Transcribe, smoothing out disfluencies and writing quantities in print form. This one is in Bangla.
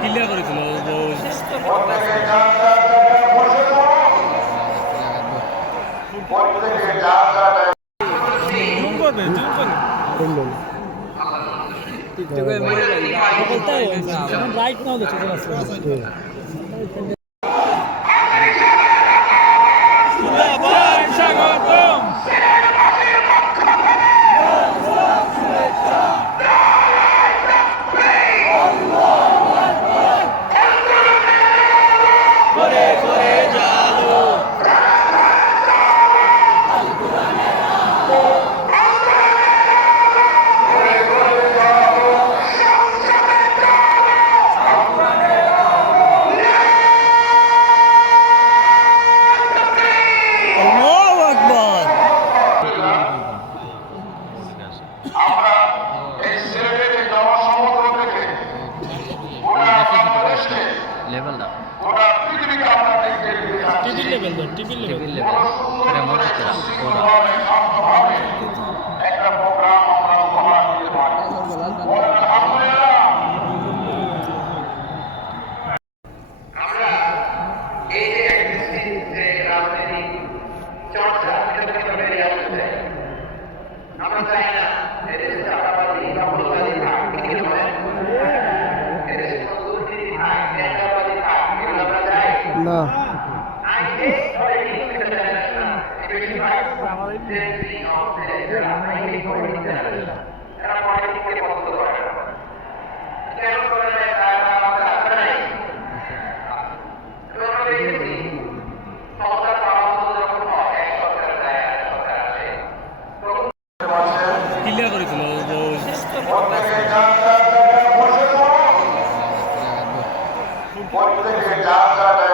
ক্লিয়ার করেছিল রাইট নাও স্বাগতম আমরা এই সিলেটের জনসমুদ্র থেকে গোটা বাংলাদেশকে গোটা পৃথিবীকে আমরা দেখতে একটা প্রোগ্রাম আমরা উপহার দিতে পারি। আলহামদুলিল্লাহ, আমরা এই যে রাজনীতি চর্চা বেরিয়ে আসছে, আমরা চাই না এদেশে চাঁদাবাজি দখলবাজি থাক, এদেশে কোনো দুর্নীতি থাক, টেন্ডারবাজি থাক, এগুলো আমরা চাই না। আইনে অলরেডি ইন্টারন্যাশনাল বেশিরভাগ সেন্ট্রি অফিসে যারা আইনে ইন্টারন্যাশনাল এরা পলিটিক্সকে পছন্দ করে না। কেন করে না তারা আমাদের আশা নাই। আমরা দেখেছি সরকার পাওয়া যখন হয়, এক সরকার যায় আর সরকার আসে, তখন ক্লিয়ার করেছিল প্রত্যেকে যার